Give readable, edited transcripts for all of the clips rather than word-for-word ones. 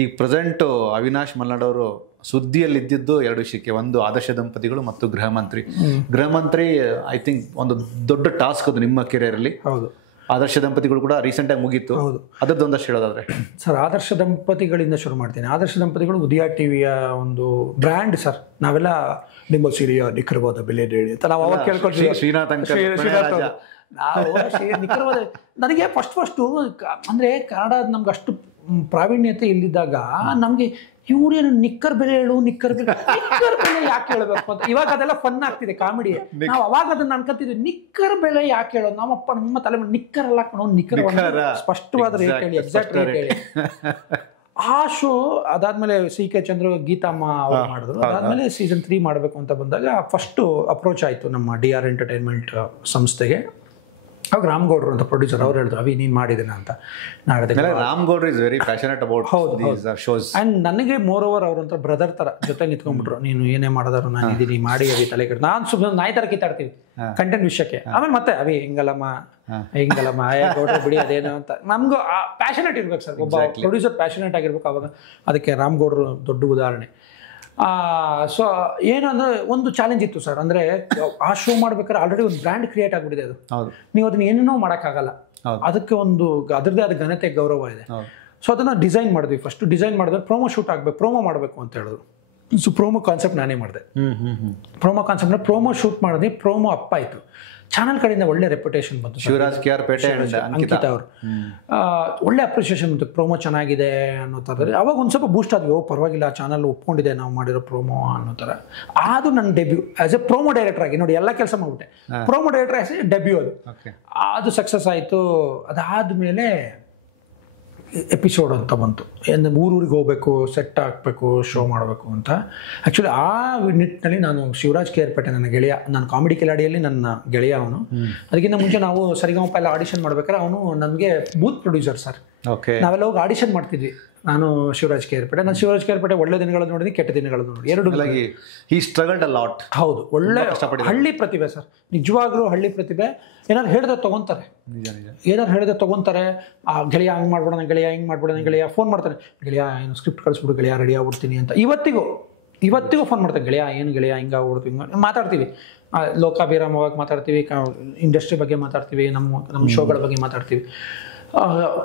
ಈಗ ಪ್ರೆಸೆಂಟ್ ಅವಿನಾಶ್ ಮಲ್ನಾಡ್ ಅವರು ಸುದ್ದಿಯಲ್ಲಿ ಇದ್ದಿದ್ದು ಎರಡು ವಿಷಯಕ್ಕೆ, ಒಂದು ಆದರ್ಶ ದಂಪತಿಗಳು ಮತ್ತು ಗೃಹ ಮಂತ್ರಿ. ಗೃಹ ಮಂತ್ರಿ ಐ ಥಿಂಕ್ ಒಂದು ದೊಡ್ಡ ಟಾಸ್ಕ್ ಅದು ನಿಮ್ಮ ಕೆರಿಯರಲ್ಲಿ. ಹೌದು. ಆದರ್ಶ ದಂಪತಿಗಳು ಕೂಡ ರೀಸೆಂಟಾಗಿ ಮುಗೀತು. ಹೌದು. ಅದರದ್ದು ಒಂದಷ್ಟು ಹೇಳೋದಾದ್ರೆ ಸರ್, ಆದರ್ಶ ದಂಪತಿಗಳಿಂದ ಶುರು ಮಾಡ್ತೀನಿ. ಆದರ್ಶ ದಂಪತಿಗಳು ಉದಯ ಟಿವಿಯ ಒಂದು ಬ್ರ್ಯಾಂಡ್ ಸರ್. ನಾವೆಲ್ಲ ನಿಮ್ಮ ಸಿರಿಯ ನಿಖರವಾದ ಬೆಲೆ ಹೇಳಿ ಅಂತ ನಾವು ಅವಾಗ ಕೇಳ್ಕೊಳ್ತೀವಿ. ಶ್ರೀನಾಥ್ ನಾವು ನಿಖರವಾದ, ನನಗೆ ಫಸ್ಟು ಅಂದರೆ ಕನ್ನಡ ನಮ್ಗೆ ಅಷ್ಟು ಪ್ರಾವೀಣ್ಯತೆ ಇಲ್ಲಿದ್ದಾಗ ನಮಗೆ ಇವ್ರೇನು ನಿಕ್ಕರ್ ಬೆಲೆ ಹೇಳು, ನಿಕ್ಕರ್ ಬೆಲೆ ಯಾಕೆ ಹೇಳಬೇಕು ಅಂತ. ಇವಾಗ ಅದೆಲ್ಲ ಫನ್ ಆಗ್ತಿದೆ, ಕಾಮಿಡಿ. ನಾವು ಅವಾಗ ಅದನ್ನ ಅನ್ಕೊತಿದ್ವಿ, ನಿಕ್ಕರ್ ಬೆಲೆ ಯಾಕೆ ಹೇಳೋದು. ನಮ್ಮ ತಲೆ ನಿಕ್ಕರ್ ಅಲ್ಲ ಕಣೋ, ನಿಕ್ಕರ್ ಸ್ಪಷ್ಟವಾದ ರೇಟ್ ಹೇಳಿ, ಎಕ್ಸಾಕ್ಟ್ ರೇಟ್ ಹೇಳಿ. ಆ ಶೋ ಅದಾದ್ಮೇಲೆ CK ಚಂದ್ರ ಗೀತಮ್ಮ ಅವ್ರು ಮಾಡಿದ್ರು. ಅದಾದ್ಮೇಲೆ ಸೀಸನ್ 3 ಮಾಡಬೇಕು ಅಂತ ಬಂದಾಗ ಫಸ್ಟ್ ಅಪ್ರೋಚ್ ಆಯ್ತು ನಮ್ಮ DR ಎಂಟರ್ಟೈನ್ಮೆಂಟ್ ಸಂಸ್ಥೆಗೆ. ಅವಾಗ ರಾಮ್ಗೌಡ್ರು ಅಂತ ಪ್ರೊಡ್ಯೂಸರ್, ಅವ್ರು ಹೇಳಿದ್ರು, ಅವಿ ನೀನು ಮಾಡಿದ್ದೇನೆ ಅಂತ. ರಾಮ್ಗೌಡ್ರು is very passionate about shows. And ನನಗೆ ಮೋರ್ ಓವರ್ ಅವ್ರ ಅಂತ ಬ್ರದರ್ ಥರ ಜೊತೆ ನಿಂತ್ಕೊಂಡ್ಬಿಟ್ರು. ನೀನು ಏನೇ ಮಾಡಿದ್ರು ನಾನು ಇದೀನಿ, ಮಾಡಿ ಅವಿ ತಲೆ ಕೆಟ್ಟು. ನಾನು ಸುಮ್ಮನೆ ನಾಯಿ ಥರ ಕಿತ್ತಾಡ್ತೀವಿ ಕಂಟೆಂಟ್ ವಿಷಯಕ್ಕೆ. ಆಮೇಲೆ ಮತ್ತೆ ಅವಿ ಹಿಂಗಲ್ಲಮ್ಮ ಗೌಡ್ರ ಬಿಡಿ ಅದೇನು ಅಂತ. ನಮಗೂ ಪ್ಯಾಷನೇಟ್ ಇರ್ಬೇಕು ಸರ್, ಒಬ್ಬ ಪ್ರೊಡ್ಯೂಸರ್ ಪ್ಯಾಷನೇಟ್ ಆಗಿರ್ಬೇಕು. ಅವಾಗ ಅದಕ್ಕೆ ರಾಮ್ಗೌಡ್ರು ದೊಡ್ಡ ಉದಾಹರಣೆ. ಸೊ ಏನಂದ್ರೆ ಒಂದು ಚಾಲೆಂಜ್ ಇತ್ತು ಸರ್. ಅಂದರೆ ಆ ಶೋ ಮಾಡ್ಬೇಕಾದ್ರೆ ಆಲ್ರೆಡಿ ಒಂದು ಬ್ರ್ಯಾಂಡ್ ಕ್ರಿಯೇಟ್ ಆಗಿಬಿಟ್ಟಿದೆ. ಅದು ನೀವು ಅದನ್ನ ಏನೇನೋ ಮಾಡೋಕ್ಕಾಗಲ್ಲ. ಅದಕ್ಕೆ ಒಂದು ಅದರದ್ದೇ ಆದ ಘನತೆ, ಗೌರವ ಇದೆ. ಸೊ ಅದನ್ನು ಡಿಸೈನ್ ಮಾಡಿದ್ವಿ. ಫಸ್ಟ್ ಡಿಸೈನ್ ಮಾಡಿದ್ರೆ ಪ್ರೋಮೋ ಶೂಟ್ ಆಗಬೇಕು, ಪ್ರೋಮೋ ಮಾಡಬೇಕು ಅಂತ ಹೇಳಿದ್ರು. ಸೊ ಪ್ರೋಮೋ ಕಾನ್ಸೆಪ್ಟ್ ನಾನೇ ಮಾಡಿದೆ. ಪ್ರೋಮೋ ಕಾನ್ಸೆಪ್ಟ್ನ ಪ್ರೋಮೋ ಶೂಟ್ ಮಾಡಿದ್ವಿ. ಪ್ರೋಮೋ ಅಪ್ ಆಯಿತು. ಚಾನಲ್ ಕಡೆಯಿಂದ ಒಳ್ಳೆ ರೆಪ್ಯುಟೇಷನ್ ಬಂತು. ಶಿವರಾಜ್ KR ಪೇಟೆ ಅಂಕಿತಾ ಅವರು ಒಳ್ಳೆ ಅಪ್ರಿಸಿಯೇಷನ್ ಬಂತು. ಪ್ರೋಮೋ ಚೆನ್ನಾಗಿದೆ ಅನ್ನೋ ಥರದಲ್ಲಿ. ಅವಾಗ ಒಂದು ಸ್ವಲ್ಪ ಬೂಸ್ಟ್ ಆದ್ವಿ. ಪರವಾಗಿಲ್ಲ, ಚಾನಲ್ ಒಪ್ಕೊಂಡಿದೆ ನಾವು ಮಾಡಿರೋ ಪ್ರೋಮೋ ಅನ್ನೋ ಥರ. ಅದು ನನ್ನ debut as A promo director ಆಗಿ. ನೋಡಿ, ಎಲ್ಲ ಕೆಲಸ ಮಾಡ್ಬಿಟ್ಟೆ. Promo director as A debut ಅದು ಸಕ್ಸಸ್ ಆಯಿತು. ಅದಾದಮೇಲೆ ಎಪಿಸೋಡ್ ಅಂತ ಬಂತು. ಊರಿಗೆ ಹೋಗಬೇಕು, ಸೆಟ್ ಹಾಕಬೇಕು, ಶೋ ಮಾಡಬೇಕು ಅಂತ. ಆ್ಯಕ್ಚುಲಿ ಆ ನಿಟ್ಟಿನಲ್ಲಿ ನಾನು ಶಿವರಾಜ್ KR ಪೇಟೆ ನನ್ನ ಗೆಳೆಯ, ನಾನು ಕಾಮಿಡಿ ಕಿಲಾಡಿಯಲ್ಲಿ ನನ್ನ ಗೆಳೆಯ ಅವನು. ಅದಕ್ಕಿಂತ ಮುಂಚೆ ನಾವು ಸರಿಗಮಪ ಎಲ್ಲ ಆಡಿಷನ್ ಮಾಡ್ಬೇಕಾದ್ರೆ ಅವನು ನನಗೆ ಬೂತ್ ಪ್ರೊಡ್ಯೂಸರ್ ಸರ್. ನಾವೆಲ್ಲ ಹೋಗಿ ಆಡಿಷನ್ ಮಾಡ್ತಿದ್ವಿ. ನಾನು ಶಿವರಾಜ್ KR ಪೇಟೆ. ನಾನು ಶಿವರಾಜ್ KR ಪೇಟೆ ಒಳ್ಳೆ ದಿನಗಳನ್ನು ನೋಡಿದ್ವಿ, ಕೆಟ್ಟ ದಿನಗಳನ್ನು ನೋಡಿ, ಎರಡು. ಹಿ ಸ್ಟ್ರಗಲ್ಡ್ ಅ ಲಾಟ್. ಹೌದು, ಒಳ್ಳೆ ಹಳ್ಳಿ ಪ್ರತಿಭೆ ಸರ್, ನಿಜವಾಗ್ಲೂ ಹಳ್ಳಿ ಪ್ರತಿಭೆ. ಏನಾದ್ರು ಹೇಳಿದ್ರೆ ತೊಗೊತಾರೆ, ಏನಾದ್ರು ಹೇಳಿದ್ರೆ ತೊಗೊತಾರೆ. ಆ ಗೆಳೆಯ ಹಂಗೆ ಮಾಡ್ಬಿಡೋಣ, ಗೆಳೆಯ ಹಿಂಗೆ ಮಾಡ್ಬಿಡೋಣ, ಗೆಳೆಯ ಫೋನ್ ಮಾಡ್ತಾನೆ, ಗೆಳೆಯ ಏನು ಸ್ಕ್ರಿಪ್ಟ್ ಕಳಿಸ್ಬಿಡು, ಗೆಳೆಯ ರೆಡಿ ಆಗ್ಬಿಡ್ತೀನಿ ಅಂತ. ಇವತ್ತಿಗೂ ಫೋನ್ ಮಾಡ್ತಾರೆ, ಗೆಳೆಯ ಏನು ಗೆಳೆಯ ಹಿಂಗೆ ಆಗ್ಬಿಡ್ತೀವಿ, ಮಾತಾಡ್ತೀವಿ. ಲೋಕಾಭಿರಾಮವಾಗಿ ಮಾತಾಡ್ತೀವಿ, ಇಂಡಸ್ಟ್ರಿ ಬಗ್ಗೆ ಮಾತಾಡ್ತೀವಿ, ನಮ್ಮ ಶೋಗಳ ಬಗ್ಗೆ ಮಾತಾಡ್ತೀವಿ.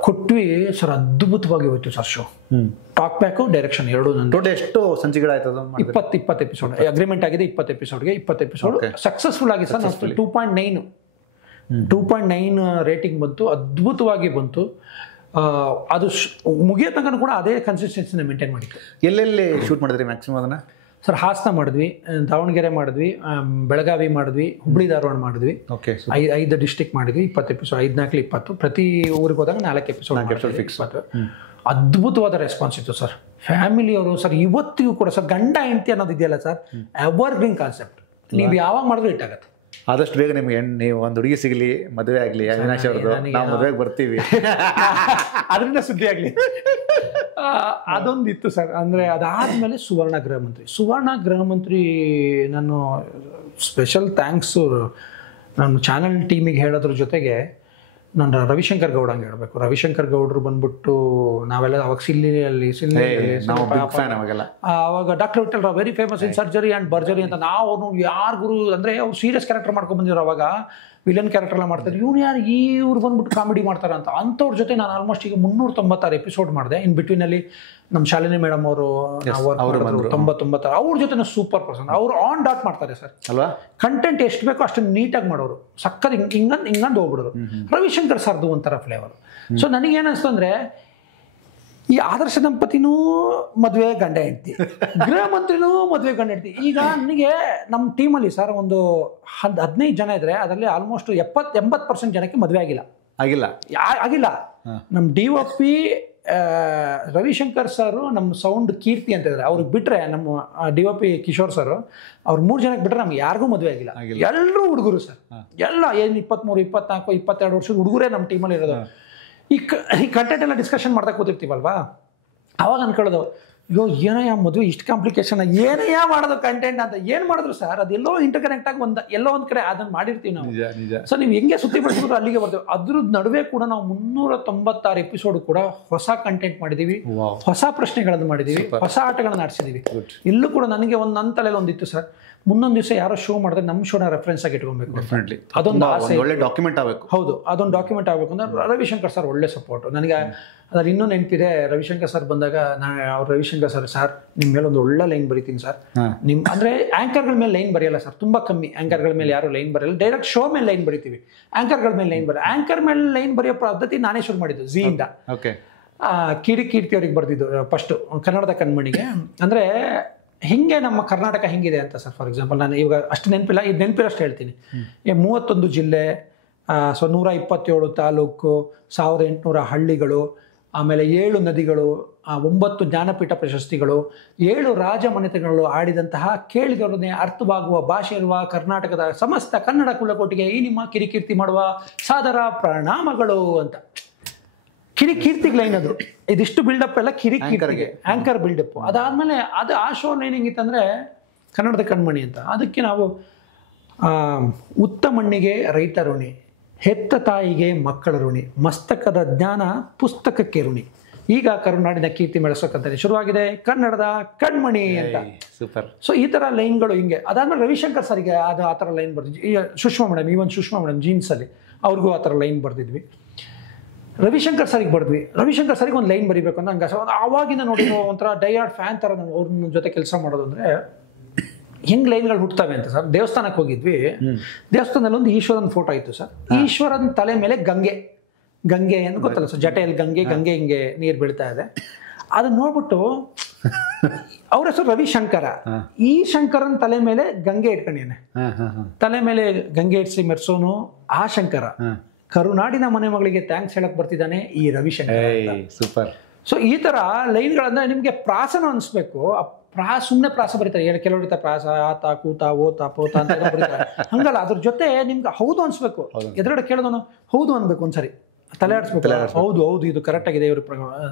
ಕೊಟ್ವಿ ಸರ್, ಅದ್ಭುತವಾಗಿ ಹೋಯ್ತು sir show. Talk back, direction ಎರಡೂ. ನನ್ನ ಎಷ್ಟು ಸಂಚಿಕೆಗಳಾಯ್ತು? 20 ಎಪಿಸೋಡ್ ಅಗ್ರಿಮೆಂಟ್ ಆಗಿದೆ. 20 ಎಪಿಸೋಡ್ಗೆ 20 ಎಪಿಸೋಡ್ ಸಕ್ಸಸ್ಫುಲ್ ಆಗಿ ಸರ್. 2.9 ರೇಟಿಂಗ್ ಬಂತು. ಅದ್ಭುತವಾಗಿ ಬಂತು. ಅದು ಮುಗಿಯೋ ತನಕ ಕೂಡ ಅದೇ ಕನ್ಸಿಸ್ಟೆನ್ಸಿನ ಮೇಂಟೈನ್ ಮಾಡಿತ್ತು. ಎಲ್ಲೆಲ್ಲಿ ಶೂಟ್ ಮಾಡಿದ್ರಿ ಮ್ಯಾಕ್ಸಿಮಮ್ ಅದನ್ನ? ಸರ್, ಹಾಸನ ಮಾಡಿದ್ವಿ, ದಾವಣಗೆರೆ ಮಾಡಿದ್ವಿ, ಬೆಳಗಾವಿ ಮಾಡಿದ್ವಿ, ಹುಬ್ಳಿ ಧಾರವಾಡ ಮಾಡಿದ್ವಿ. 5 ಡಿಸ್ಟ್ರಿಕ್ಟ್ ಮಾಡಿದ್ವಿ. 20 ಎಪಿಸೋಡ್, 5-4 20. ಪ್ರತಿ ಊರಿಗೆ ಹೋದಾಗ 4 ಎಪಿಸೋಡ್ ಫಿಕ್ಸ್. ಅದ್ಭುತವಾದ ರೆಸ್ಪಾನ್ಸ್ ಇತ್ತು ಸರ್. ಫ್ಯಾಮಿಲಿಯವರು ಸರ್ ಇವತ್ತಿಗೂ ಕೂಡ ಸರ್, ಗಂಡ ಹೆಂಡತಿ ಅನ್ನೋದು ಇದೆಯಲ್ಲ ಸರ್, ಎವರ್ಗ್ರೀನ್ ಕಾನ್ಸೆಪ್ಟ್. ನೀವು ಯಾವಾಗ ಮಾಡಿದ್ರು ಇಟ್ಟಾಗತ್ತೆ. ಆದಷ್ಟು ಬೇಗ ನಿಮ್ಗೆ ನೀವು ಒಂದು ಹುಡುಗಿ ಸಿಗಲಿ, ಮದುವೆ ಆಗಲಿ, ಅವಿನಾಶ್ ಅವ್ರದ್ದು, ನಾವು ಮದುವೆಗೆ ಬರ್ತೀವಿ, ಅದರಿಂದ ಸುದ್ದಿ ಆಗಲಿ. ಅದೊಂದಿತ್ತು ಸರ್. ಅಂದರೆ ಅದಾದಮೇಲೆ ಸುವರ್ಣ ಗೃಹ ಮಂತ್ರಿ ನಾನು ಸ್ಪೆಷಲ್ ಥ್ಯಾಂಕ್ಸು ನಾನು ಚಾನಲ್ ಟೀಮಿಗೆ ಹೇಳೋದ್ರ ಜೊತೆಗೆ ನಾನು ರವಿಶಂಕರ್ ಗೌಡ ಹಂಗೆ ಹೇಳಬೇಕು. ರವಿಶಂಕರ್ ಗೌಡರು ಬಂದ್ಬಿಟ್ಟು ನಾವೆಲ್ಲ ಅವಾಗ ಸಿಲ್ಲಿಯಲ್ಲಿ ಅವಾಗ doctor Vithal Rao, very famous in surgery and ಬರ್ಜರಿ ಅಂತ. ನಾವು ಯಾರು ಗುರು ಅಂದರೆ ಅವ್ರು ಸೀರಿಯಸ್ ಕ್ಯಾರೆಕ್ಟರ್ ಮಾಡ್ಕೊಂಡು ಬಂದಿರೋ, ಅವಾಗ ವಿಲನ್ ಕ್ಯಾರೆಕ್ಟರ್ ಎಲ್ಲ ಮಾಡ್ತಾರೆ. ಇವ್ರು ಬಂದ್ಬಿಟ್ಟು ಕಾಮಿಡಿ ಮಾಡ್ತಾರೆ ಅಂತ. ಅಂಥವ್ರ ಜೊತೆ ನಾನು ಆಲ್ಮೋಸ್ಟ್ ಈಗ 396 ಎಪಿಸೋಡ್ ಮಾಡಿದೆ. ಇನ್ ಬಿಟ್ವೀನಲ್ಲಿ ನಮ್ಮ ಶಾಲಿನಿ ಮೇಡಮ್ ಅವರು 99. ಅವ್ರ ಜೊತೆ ಸೂಪರ್ ಪರ್ಸನ್. ಅವರು ಆನ್ ಡಾಟ್ ಮಾಡ್ತಾರೆ ಸರ್ ಅಲ್ವಾ. ಕಂಟೆಂಟ್ ಎಷ್ಟು ಬೇಕೋ ಅಷ್ಟನ್ನು ನೀಟಾಗಿ ಮಾಡೋರು. ಸಕ್ಕರ್ ಹಿಂಗಂದು ಹೋಗ್ಬಿಡೋರು. ರವಿಶಂಕರ್ ಸರ್ದು ಒಂಥರ ಫ್ಲೇವರ್. ಸೊ ನನಗೇನಿಸ್ತು ಅಂದರೆ, ಈ ಆದರ್ಶ ದಂಪತಿನೂ ಮದುವೆ ಗಂಡ ಹೆಂಡತಿ, ಗೃಹ ಮಂತ್ರಿನೂ ಮದುವೆ ಗಂಡ ಹೆಂಡತಿ. ಈಗ ನನಗೆ ನಮ್ಮ ಟೀಮಲ್ಲಿ ಸರ್ ಒಂದು 15 ಜನ ಇದ್ರೆ ಅದರಲ್ಲಿ ಆಲ್ಮೋಸ್ಟ್ 70-80% ಜನಕ್ಕೆ ಮದುವೆ ಆಗಿಲ್ಲ. ನಮ್ಮ DOP ರವಿಶಂಕರ್ ಸರ್, ನಮ್ಮ ಸೌಂಡ್ ಕೀರ್ತಿ ಅಂತ ಇದ್ದಾರೆ, ಅವ್ರಿಗೆ ಬಿಟ್ರೆ ನಮ್ಮ DOP ಕಿಶೋರ್ ಸರ್, ಅವ್ರು 3 ಜನಕ್ಕೆ ಬಿಟ್ರೆ ನಮ್ಗೆ ಯಾರಿಗೂ ಮದುವೆ ಆಗಿಲ್ಲ. ಎಲ್ಲರೂ ಹುಡುಗರು ಸರ್. ಎಲ್ಲ ಏನು 23, 24, 22 ವರ್ಷದ ಹುಡುಗರೇ ನಮ್ಮ ಟೀಮಲ್ಲಿ ಇರೋದು. ಈ ಕಂಟೆಂಟ್ ಎಲ್ಲ ಡಿಸ್ಕಷನ್ ಮಾಡ್ತಾ ಕೂತಿರ್ತೀವಲ್ವಾ, ಅವಾಗ ಅನ್ಕೊಳ್ಳೋದು ಅಯ್ಯೋ ಏನಯ್ಯ ಮದುವೆ ಇಷ್ಟು ಕಾಂಪ್ಲಿಕೇಶನ್, ಏನಯ್ಯ ಮಾಡೋದು ಕಂಟೆಂಟ್ ಅಂತ ಏನು ಮಾಡಿದ್ರು ಸರ್, ಅದೆಲ್ಲೋ ಇಂಟರ್ಕನೆಕ್ಟ್ ಆಗಿ ಎಲ್ಲೋ ಒಂದು ಕಡೆ ಅದನ್ನು ಮಾಡಿರ್ತೀವಿ ನಾವು. ಸೊ ನೀವು ಹೆಂಗೆ ಸುತ್ತಿ ಬಳಸಿದ್ರು ಅಲ್ಲಿಗೆ ಬರ್ತೀವಿ. ಅದ್ರ ನಡುವೆ ಕೂಡ ನಾವು 396 ಎಪಿಸೋಡ್ ಕೂಡ ಹೊಸ ಕಂಟೆಂಟ್ ಮಾಡಿದೀವಿ, ಹೊಸ ಪ್ರಶ್ನೆಗಳನ್ನು ಮಾಡಿದೀವಿ, ಹೊಸ ಆಟಗಳನ್ನು ಆಡಿಸಿದೀವಿ. ಇಲ್ಲೂ ಕೂಡ ನನಗೆ ನನ್ನ ತಲೆಯಲ್ಲಿ ಒಂದಿತ್ತು ಸರ್, ಮುಂದೊಂದು ದಿವಸ ಯಾರೋ ಶೋ ಮಾಡಿದ್ರೆ ನಮ್ಮ ಶೋನ ರೆಫರೆನ್ಸ್ ಆಗಿ ಇಟ್ಕೊಬೇಕು, ಅದೊಂದು ಆಸೆ. ಒಳ್ಳೆ ಡಾಕ್ಯುಮೆಂಟ್ ಆಗಬೇಕು. ಹೌದು, ಅದೊಂದು ಡಾಕ್ಯುಮೆಂಟ್ ಆಗಬೇಕು ಅಂದ್ರೆ ರವಿಶಂಕರ್ ಸರ್ ಒಳ್ಳೆ ಸಪೋರ್ಟ್ ನನಗೆ. ಅದ್ರ ಇನ್ನೂ ನೆನಪಿದೆ, ರವಿಶಂಕರ್ ಸರ್ ಬಂದಾಗ ಅವ್ರು ರವಿಶಂಕರ್ ಸರ್ ನಿಮ್ಮ ಮೇಲೆ ಒಂದು ಒಳ್ಳೆ ಲೈನ್ ಬರೀತೀನಿ ಸರ್. ನಿಮ್ಮ ಅಂದರೆ ಆ್ಯಂಕರ್ಗಳ ಮೇಲೆ ಲೈನ್ ಬರೆಯಲ್ಲ ಸರ್, ತುಂಬ ಕಮ್ಮಿ. ಆ್ಯಂಕರ್ಗಳ ಮೇಲೆ ಯಾರು ಲೈನ್ ಬರೆಯಲ್ಲ, ಡೈರೆಕ್ಟ್ ಶೋ ಮೇಲೆ ಲೈನ್ ಬರಿತೀವಿ, ಆ್ಯಂಕರ್ಗಳ ಮೇಲೆ ಲೈನ್ ಆ್ಯಂಕರ್ ಮೇಲೆ ಲೈನ್ ಬರೆಯೋ ಪದ್ಧತಿ ನಾನೇ ಶುರು ಮಾಡಿದ್ದು ಝೀಯಿಂದ. ಓಕೆ, ಕೀರ್ತಿ ಅವ್ರಿಗೆ ಬರ್ದಿದ್ದು ಫಸ್ಟು ಕನ್ನಡದ ಕಣ್ಮಣಿಗೆ. ಅಂದರೆ ಹಿಂಗೆ ನಮ್ಮ ಕರ್ನಾಟಕ ಹೆಂಗಿದೆ ಅಂತ ಸರ್. ಫಾರ್ ಎಕ್ಸಾಂಪಲ್ ನಾನು ಇವಾಗ ಅಷ್ಟು ನೆನಪಿಲ್ಲ, ಇದು ನೆನಪಿರೋಷ್ಟು ಹೇಳ್ತೀನಿ. 31 ಜಿಲ್ಲೆ, 127 ತಾಲೂಕು, 1800 ಹಳ್ಳಿಗಳು, ಆಮೇಲೆ 7 ನದಿಗಳು, 9 ಜ್ಞಾನಪೀಠ ಪ್ರಶಸ್ತಿಗಳು, 7 ರಾಜಮನೆತನಗಳು ಆಡಿದಂತಹ ಕೇಳಿದೊಡನೆ ಅರ್ಥವಾಗುವ ಭಾಷೆ ಇರುವ ಕರ್ನಾಟಕದ ಸಮಸ್ತ ಕನ್ನಡ ಕುಲಕೋಟಿಗೆ ಈ ನಿಮ್ಮ ಕಿರಿಕೀರ್ತಿ ಮಾಡುವ ಸಾದರ ಪ್ರಣಾಮಗಳು ಅಂತ ಕಿರಿಕೀರ್ತಿಗೆ ಲೈನ್. ಅದು ಇದಿಷ್ಟು ಬಿಲ್ಡಪ್ ಎಲ್ಲ ಕಿರಿಕೀರ್ತಿಗೆ, ಆಂಕರ್ ಬಿಲ್ಡಪ್. ಅದಾದಮೇಲೆ ಆ ಶೋ ಏನಿಂಗಿತ್ತಂದರೆ ಕನ್ನಡದ ಕಣ್ಮಣಿ ಅಂತ. ಅದಕ್ಕೆ ನಾವು ಉತ್ತ ಮಣ್ಣಿಗೆ ರೈತ ಋಣಿ, ಹೆತ್ತ ತಾಯಿಗೆ ಮಕ್ಕಳ ಋಣಿ, ಮಸ್ತಕದ ಜ್ಞಾನ ಪುಸ್ತಕಕ್ಕೆ ಋಣಿ, ಈಗ ಕರುನಾಡಿನ ಕೀರ್ತಿ ಬೆಳೆಸೋಕಂತ ಶುರುವಾಗಿದೆ ಕನ್ನಡದ ಕಣ್ಮಣಿ ಅಂತ. ಸೂಪರ್. ಸೊ ಈ ಥರ ಲೈನ್ಗಳು ಹಿಂಗೆ. ಅದಾದ್ಮೇಲೆ ರವಿಶಂಕರ್ ಸರಿಗೆ ಅದು ಆ ಥರ ಲೈನ್ ಬರ್ತಿದ್ವಿ. ಸುಷ್ಮಾ ಮೇಡಮ್ ಜೀನ್ಸಲ್ಲಿ ಅವ್ರಿಗೂ ಆ ಥರ ಲೈನ್ ಬರ್ತಿದ್ವಿ. ರವಿಶಂಕರ್ ಸರಿಗೆ ಬರ್ದ್ವಿ. ರವಿಶಂಕರ್ ಸರಿಗೆ ಒಂದು ಲೈನ್ ಬರೀಬೇಕು ಅಂತ ನಂಗೆ ಆವಾಗಿಂದ ನೋಡಿರೋ ಒಂಥರ ಡೈಯಾರ್ಡ್ ಫ್ಯಾನ್ ಥರ ನಾನು ಅವ್ರ ಜೊತೆ ಕೆಲಸ ಮಾಡೋದು. ಅಂದರೆ ಹೆಂಗೆ ಲೈನ್ಗಳು ಹುಟ್ಟುತ್ತವೆ ಅಂತ ಸರ್. ದೇವಸ್ಥಾನಕ್ಕೆ ಹೋಗಿದ್ವಿ, ದೇವಸ್ಥಾನದಲ್ಲಿ ಒಂದು ಈಶ್ವರನ ಫೋಟೋ ಇತ್ತು ಸರ್. ಈಶ್ವರನ ತಲೆ ಮೇಲೆ ಗಂಗೆ ಅಂತ ಗೊತ್ತಲ್ಲ ಸರ್, ಜಟೆಯಲ್ಲಿ ಗಂಗೆ ಹಿಂಗೆ ನೀರು ಬೀಳ್ತಾ ಇದೆ. ಅದನ್ನ ನೋಡ್ಬಿಟ್ಟು ಅವ್ರ ಹೆಸರು ರವಿಶಂಕರ, ಈ ಶಂಕರನ್ ತಲೆ ಮೇಲೆ ಗಂಗೆ ಇಟ್ಕೊಂಡಿದ್ದಾನೆ, ತಲೆ ಮೇಲೆ ಗಂಗೆ ಇಡ್ಸಿ ಮೆರ್ಸೋನು ಆ ಶಂಕರ. ಕರುನಾಡಿನ ಮನೆ ಮಗಳಿಗೆ ಥ್ಯಾಂಕ್ಸ್ ಹೇಳಕ್ ಬರ್ತಿದ್ದಾನೆ ಈ ರವಿಶಂಕರ್. ಸೂಪರ್. ಸೊ ಈ ತರ ಲೈನ್ಗಳಂದ್ರೆ ನಿಮ್ಗೆ ಪ್ರಾಸನ ಅನ್ಸ್ಬೇಕು. ಸುಮ್ಮನೆ ಪ್ರಾಸ ಬರೀತಾರೆ, ಕೆಲವರು ಇರ್ತಾರೆ ಪ್ರಾಸ ಆತ ಕೂತ ಓತ ಪೋತ ಅಂತ ಬರೀತಾರೆ. ಹಂಗಲ್ಲ, ಅದ್ರ ಜೊತೆ ನಿಮ್ಗೆ ಹೌದು ಅನ್ಸ್ಬೇಕು. ಎದುರುಗಡೆ ಕೇಳೋದನು ಹೌದು ಅನ್ಬೇಕು, ಒಂದ್ಸರಿ ತಲೆ ಆಡಿಸ್ಬೇಕು. ಹೌದು ಇದು ಕರೆಕ್ಟ್ ಆಗಿದೆ ಇವ್ರ ಪ್ರಕಾರ.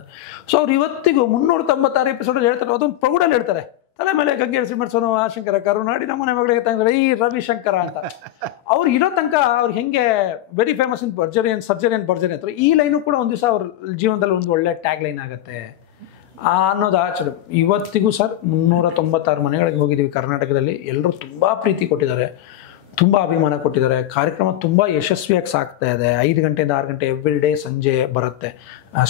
ಸೊ ಅವ್ರು ಇವತ್ತಿಗೂ 396 ಎಪಿಸೋಡಲ್ಲಿ ಹೇಳ್ತಾರೆ, ಅದೊಂದು ಪ್ರೌಢಲ್ಲಿ ಹೇಳ್ತಾರೆ, ತಲೆ ಮೇಲೆ ಗಂಗೆ ಸಿಮರ್ಸೋನು ಆ ಶಂಕರ, ಕರುನಾಡಿನ ಮನೆ ಮಗಳಿಗೆ ತಂದ್ರೆ ಈ ರವಿಶಂಕರ ಅಂತ. ಅವ್ರು ಇರೋ ತನಕ ಅವ್ರು ಹೆಂಗೆ ವೆರಿ ಫೇಮಸ್ ಇನ್ ಸರ್ಜರಿ ಅಂತ ಈ ಲೈನು ಕೂಡ ಒಂದು ದಿವಸ ಅವ್ರ ಜೀವನದಲ್ಲಿ ಒಂದು ಒಳ್ಳೆ ಟ್ಯಾಗ್ ಲೈನ್ ಆಗುತ್ತೆ ಅನ್ನೋದು ಆಚರಣೆ. ಇವತ್ತಿಗೂ ಸರ್ 396 ಮನೆಗಳಿಗೆ ಹೋಗಿದ್ದೀವಿ ಕರ್ನಾಟಕದಲ್ಲಿ. ಎಲ್ಲರೂ ತುಂಬ ಪ್ರೀತಿ ಕೊಟ್ಟಿದ್ದಾರೆ, ತುಂಬ ಅಭಿಮಾನ ಕೊಟ್ಟಿದ್ದಾರೆ. ಕಾರ್ಯಕ್ರಮ ತುಂಬ ಯಶಸ್ವಿಯಾಗಿ ಸಾಗ್ತಾ ಇದೆ. 5 ಗಂಟೆಯಿಂದ 6 ಗಂಟೆ ಎವ್ರಿ ಡೇ ಸಂಜೆ ಬರುತ್ತೆ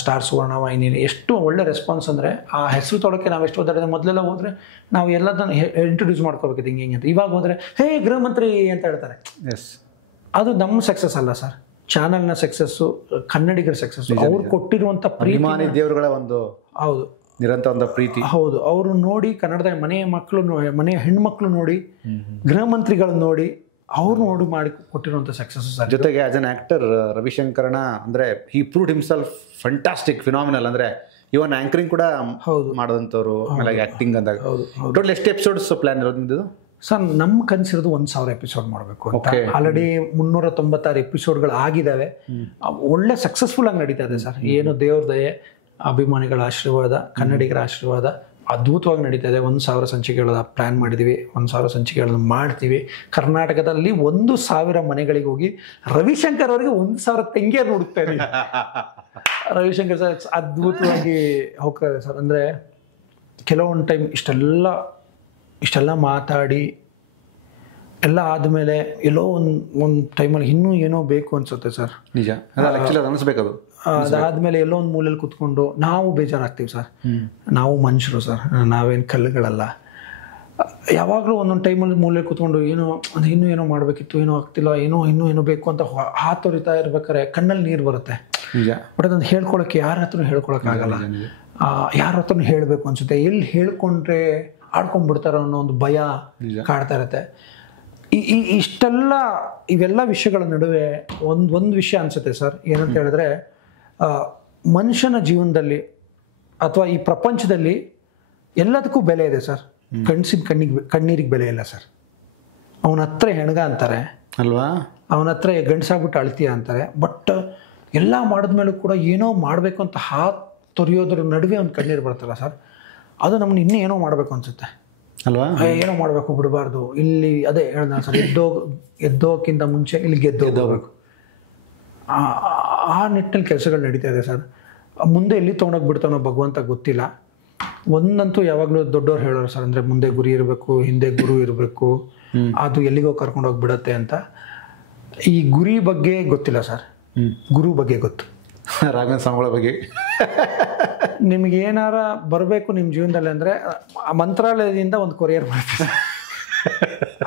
ಸ್ಟಾರ್ ಸುವರ್ಣ ವಾಹಿನಿ. ಎಷ್ಟು ಒಳ್ಳೆ ರೆಸ್ಪಾನ್ಸ್ ಅಂದರೆ ಆ ಹೆಸರು ತೊಳಕ್ಕೆ ನಾವು ಎಷ್ಟು ಓದಾಡಿದೆ. ಮೊದಲೆಲ್ಲ ಹೋದರೆ ನಾವು ಎಲ್ಲದನ್ನು ಇಂಟ್ರೊಡ್ಯೂಸ್ ಮಾಡ್ಕೋಬೇಕಿತ್ತು ಹಿಂಗೆ ಅಂತ. ಇವಾಗ ಹೋದರೆ ಹೇ ಗೃಹ ಮಂತ್ರಿ ಅಂತ ಹೇಳ್ತಾರೆ. ಎಸ್, ಅದು ನಮ್ಮ ಸಕ್ಸಸ್ ಅಲ್ಲ ಸರ್, ಚಾನಲ್ನ ಸಕ್ಸಸ್ಸು, ಕನ್ನಡಿಗರ ಸಕ್ಸಸ್ಸು. ಅವ್ರು ಕೊಟ್ಟಿರುವಂಥ ಅಭಿಮಾನಿ ದೇವರುಗಳ ಒಂದು ಹೌದು ನಿರಂತರ ಒಂದು ಪ್ರೀತಿ. ಹೌದು, ಅವರು ನೋಡಿ ಕನ್ನಡದ ಮನೆಯ ಹೆಣ್ಮಕ್ಳು ನೋಡಿ, ಗೃಹ ಮಂತ್ರಿಗಳನ್ನ ನೋಡಿ, ಅವ್ರು ಮಾಡಿ ಕೊಟ್ಟಿರುವಂಥ ಸಕ್ಸಸ್. ಜೊತೆಗೆ ಆಸ್ ಅನ್ ಆಕ್ಟರ್ ರವಿಶಂಕರನ ಅಂದರೆ ಹಿ ಪ್ರೂವ್ಡ್ ಹಿಮ್ಸೆಲ್ಫ್ ಫಂಟಾಸ್ಟಿಕ್, ಫಿನಾಮಿನಲ್. ಅಂದರೆ ಇವನ್ ಆಂಕರಿಂಗ್ ಕೂಡ ಮಾಡೋದಂಥವ್ರು, ಆಮೇಲೆ ಆಕ್ಟಿಂಗ್ ಅಂದಾಗ. ಟೋಟಲ್ ಎಷ್ಟು ಎಪಿಸೋಡ್ಸ್ ಪ್ಲಾನ್ ಇರೋದು ಸರ್? ನಮ್ಮ ಕನಸಿರೋದು 1000 ಎಪಿಸೋಡ್ ಮಾಡಬೇಕು ಅಂತ. ಆಲ್ರೆಡಿ 396 ಎಪಿಸೋಡ್ಗಳು ಆಗಿದ್ದಾವೆ. ಒಳ್ಳೆ ಸಕ್ಸಸ್ಫುಲ್ ಆಗಿ ನಡೀತಾ ಇದೆ ಸರ್. ಏನು ದೇವ್ರ ದಯೆ, ಅಭಿಮಾನಿಗಳ ಆಶೀರ್ವಾದ, ಕನ್ನಡಿಗರ ಆಶೀರ್ವಾದ ಅದ್ಭುತವಾಗಿ ನಡೀತಾ ಇದೆ. 1000 ಸಂಚಿಕೆಗಳ ಪ್ಲ್ಯಾನ್ ಮಾಡಿದ್ದೀವಿ, 1000 ಸಂಚಿಕೆಗಳನ್ನು ಮಾಡ್ತೀವಿ. ಕರ್ನಾಟಕದಲ್ಲಿ 1000 ಮನೆಗಳಿಗೆ ಹೋಗಿ ರವಿಶಂಕರ್ ಅವರಿಗೆ 1000 ತಂಗಿಯರು ಹುಡುಕ್ತಾ ಇದ್ದೀವಿ. ರವಿಶಂಕರ್ ಸರ್ ಅದ್ಭುತವಾಗಿ ಹೋಗ್ತಾರೆ ಸರ್. ಅಂದರೆ ಕೆಲವೊಂದು ಟೈಮ್ ಇಷ್ಟೆಲ್ಲ ಮಾತಾಡಿ ಎಲ್ಲ ಆದಮೇಲೆ ಎಲ್ಲೋ ಒಂದು ಟೈಮಲ್ಲಿ ಇನ್ನೂ ಏನೋ ಬೇಕು ಅನ್ಸುತ್ತೆ ಸರ್. ನಿಜ, ಅನಿಸ್ಬೇಕದು. ಅದಾದ್ಮೇಲೆ ಎಲ್ಲೋ ಒಂದು ಮೂಲೆಯಲ್ಲಿ ಕುತ್ಕೊಂಡು ನಾವು ಬೇಜಾರಾಗ್ತೀವಿ ಸರ್. ನಾವು ಮನುಷ್ಯರು ಸರ್, ನಾವೇನು ಕಲ್ಲುಗಳಲ್ಲ. ಯಾವಾಗಲೂ ಒಂದೊಂದು ಟೈಮಲ್ಲಿ ಮೂಲೆಯಲ್ಲಿ ಕುತ್ಕೊಂಡು ಇನ್ನೂ ಏನೋ ಮಾಡಬೇಕಿತ್ತು, ಏನೋ ಆಗ್ತಿಲ್ಲ, ಇನ್ನೂ ಬೇಕು ಅಂತ ಹಾತೊರಿತಾ ಇರ್ಬೇಕಾದ್ರೆ ಕಣ್ಣಲ್ಲಿ ನೀರು ಬರುತ್ತೆ. ಬಟ್ ಅದನ್ನು ಹೇಳ್ಕೊಳಕ್ಕೆ ಯಾರ ಹತ್ರನೂ ಹೇಳ್ಕೊಳಕ್ಕಾಗಲ್ಲ. ಯಾರ ಹತ್ರನೂ ಹೇಳಬೇಕು ಅನ್ಸುತ್ತೆ. ಎಲ್ಲಿ ಹೇಳ್ಕೊಂಡ್ರೆ ಆಡ್ಕೊಂಡ್ಬಿಡ್ತಾರೋ ಅನ್ನೋ ಒಂದು ಭಯ ಕಾಡ್ತಾ ಇರುತ್ತೆ. ಇವೆಲ್ಲ ವಿಷಯಗಳ ನಡುವೆ ಒಂದು ವಿಷಯ ಅನ್ಸುತ್ತೆ ಸರ್. ಏನಂತ ಹೇಳಿದ್ರೆ, ಮನುಷ್ಯನ ಜೀವನದಲ್ಲಿ ಅಥವಾ ಈ ಪ್ರಪಂಚದಲ್ಲಿ ಎಲ್ಲದಕ್ಕೂ ಬೆಲೆ ಇದೆ ಸರ್. ಕಣ್ಣೀರಿಗೆ ಬೆಲೆ ಇಲ್ಲ ಸರ್. ಅವನ ಹತ್ರ ಹೆಣ್ಗ ಅಂತಾರೆ ಅಲ್ವಾ, ಅವನ ಹತ್ರ ಗಂಡಸಾಗ್ಬಿಟ್ಟು ಅಳ್ತೀಯ ಅಂತಾರೆ. ಬಟ್ ಎಲ್ಲ ಮಾಡಿದ್ಮೇಲೂ ಕೂಡ ಏನೋ ಮಾಡಬೇಕು ಅಂತ ತೊರೆಯೋದ್ರ ನಡುವೆ ಒಂದು ಕಣ್ಣೀರು ಬರ್ತಲ್ಲ ಸರ್. ಅದು ನಮ್ಮನ್ನ ಇನ್ನೂ ಏನೋ ಮಾಡಬೇಕು ಅನ್ಸುತ್ತೆ ಅಲ್ವಾ. ಏನೋ ಮಾಡಬೇಕು, ಬಿಡಬಾರ್ದು ಇಲ್ಲಿ. ಅದೇ ಹೇಳ್ದ ಸರ್, ಎದ್ದೋಕ್ಕಿಂತ ಮುಂಚೆ ಇಲ್ಲಿ ಗೆದ್ದೋಗ್ಬೇಕು. ಆ ನಿಟ್ಟಿನಲ್ಲಿ ಕೆಲಸಗಳು ನಡೀತಾ ಇದೆ ಸರ್. ಮುಂದೆ ಎಲ್ಲಿ ತೊಗೊಂಡೋಗಿ ಬಿಡ್ತಾನೋ ಭಗವಂತ ಗೊತ್ತಿಲ್ಲ. ಒಂದಂತೂ ಯಾವಾಗಲೂ ದೊಡ್ಡವ್ರು ಹೇಳೋರು ಸರ್, ಅಂದರೆ ಮುಂದೆ ಗುರಿ ಇರಬೇಕು, ಹಿಂದೆ ಗುರು ಇರಬೇಕು, ಅದು ಎಲ್ಲಿಗೋ ಕರ್ಕೊಂಡೋಗಿ ಬಿಡತ್ತೆ ಅಂತ. ಈ ಗುರಿ ಬಗ್ಗೆ ಗೊತ್ತಿಲ್ಲ ಸರ್, ಗುರು ಬಗ್ಗೆ ಗೊತ್ತು. ರಾಘವೇಂದ್ರ ಸ್ವಾಮಿಗಳ ಬಗ್ಗೆ ನಿಮ್ಗೆ ಏನಾರ ಬರಬೇಕು ನಿಮ್ಮ ಜೀವನದಲ್ಲಿ ಅಂದರೆ ಮಂತ್ರಾಲಯದಿಂದ ಒಂದು ಕೊರಿಯರ್ ಬರುತ್ತೆ.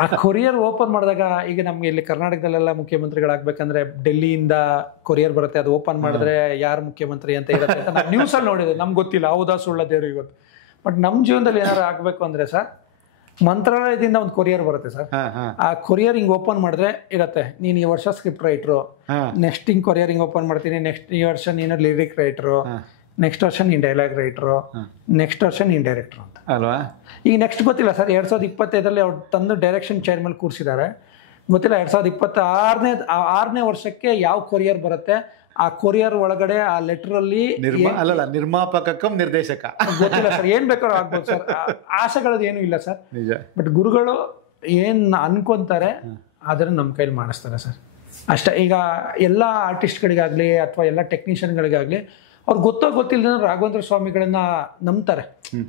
ಆ ಕೊರಿಯರ್ ಓಪನ್ ಮಾಡಿದಾಗ, ಈಗ ನಮ್ಗೆ ಇಲ್ಲಿ ಕರ್ನಾಟಕದಲ್ಲೆಲ್ಲ ಮುಖ್ಯಮಂತ್ರಿಗಳಾಗಬೇಕಂದ್ರೆ ಡೆಲ್ಲಿಯಿಂದ ಕೊರಿಯರ್ ಬರುತ್ತೆ, ಅದು ಓಪನ್ ಮಾಡಿದ್ರೆ ಯಾರು ಮುಖ್ಯಮಂತ್ರಿ ಅಂತ ಇರುತ್ತೆ ಅಂತ ನಾವು ನ್ಯೂಸಲ್ಲಿ ನೋಡಿದೆ. ನಮ್ಗೆ ಗೊತ್ತಿಲ್ಲ, ಹೌದಾ ಸುಳ್ಳ ದೇವ್ರಿಗೆ ಗೊತ್ತು. ಬಟ್ ನಮ್ಮ ಜೀವನದಲ್ಲಿ ಏನಾರು ಆಗಬೇಕು ಅಂದರೆ ಸರ್, ಮಂತ್ರಾಲಯದಿಂದ ಒಂದು ಕೊರಿಯರ್ ಬರುತ್ತೆ ಸರ್. ಆ ಕೊರಿಯರ್ ಹಿಂಗೆ ಓಪನ್ ಮಾಡಿದ್ರೆ ಇರತ್ತೆ, ನೀನು ಈ ವರ್ಷ ಸ್ಕ್ರಿಪ್ಟ್ ರೈಟ್ರು, ನೆಕ್ಸ್ಟ್ ಹಿಂಗೆ ಕೊರಿಯರ್ ಹಿಂಗೆ ಓಪನ್ ಮಾಡ್ತೀನಿ, ನೆಕ್ಸ್ಟ್ ಈ ವರ್ಷ ನೀನು ಲಿರಿಕ್ ರೈಟ್ರು, ನೆಕ್ಸ್ಟ್ ವರ್ಷ ನೀನು ಡೈಲಾಗ್ ರೈಟ್ರು, ನೆಕ್ಸ್ಟ್ ವರ್ಷ ನೀನು ಡೈರೆಕ್ಟ್ರು ಅಂತ ಅಲ್ವಾ. ಈಗ ನೆಕ್ಸ್ಟ್ ಗೊತ್ತಿಲ್ಲ ಸರ್. 2025 ಅವ್ರು ತಂದು ಡೈರೆಕ್ಷನ್ ಚೇರ್ ಮೇಲೆ ಕೂರಿಸಿದ್ದಾರೆ. ಗೊತ್ತಿಲ್ಲ 2026ನೇ ವರ್ಷಕ್ಕೆ ಯಾವ ಕೊರಿಯರ್ ಬರುತ್ತೆ, ಆ ಕೊರಿಯರ್ ಒಳಗಡೆ ಆ ಲೆಟರಲ್ಲಿ ನಿರ್ಮಾಪಕ ನಿರ್ದೇಶಕ ಗೊತ್ತಿಲ್ಲ ಸರ್, ಏನ್ ಬೇಕಾದ್ರೂ ಆಗ್ಬೋದು ಸರ್. ಆಸೆಗಳದ್ದು ಏನೂ ಇಲ್ಲ ಸರ್. ಬಟ್ ಗುರುಗಳು ಏನ್ ಅನ್ಕೊಂತಾರೆ ಅದನ್ನ ನಮ್ಮ ಕೈಲಿ ಮಾಡಿಸ್ತಾರೆ ಸರ್, ಅಷ್ಟೇ. ಈಗ ಎಲ್ಲ ಆರ್ಟಿಸ್ಟ್ಗಳಿಗಾಗಲಿ ಅಥವಾ ಎಲ್ಲ ಟೆಕ್ನಿಷಿಯನ್ಗಳಿಗಾಗಲಿ ಅವ್ರು ಗೊತ್ತಿಲ್ಲದ ರಾಘವೇಂದ್ರ ಸ್ವಾಮಿಗಳನ್ನ ನಂಬ್ತಾರೆ.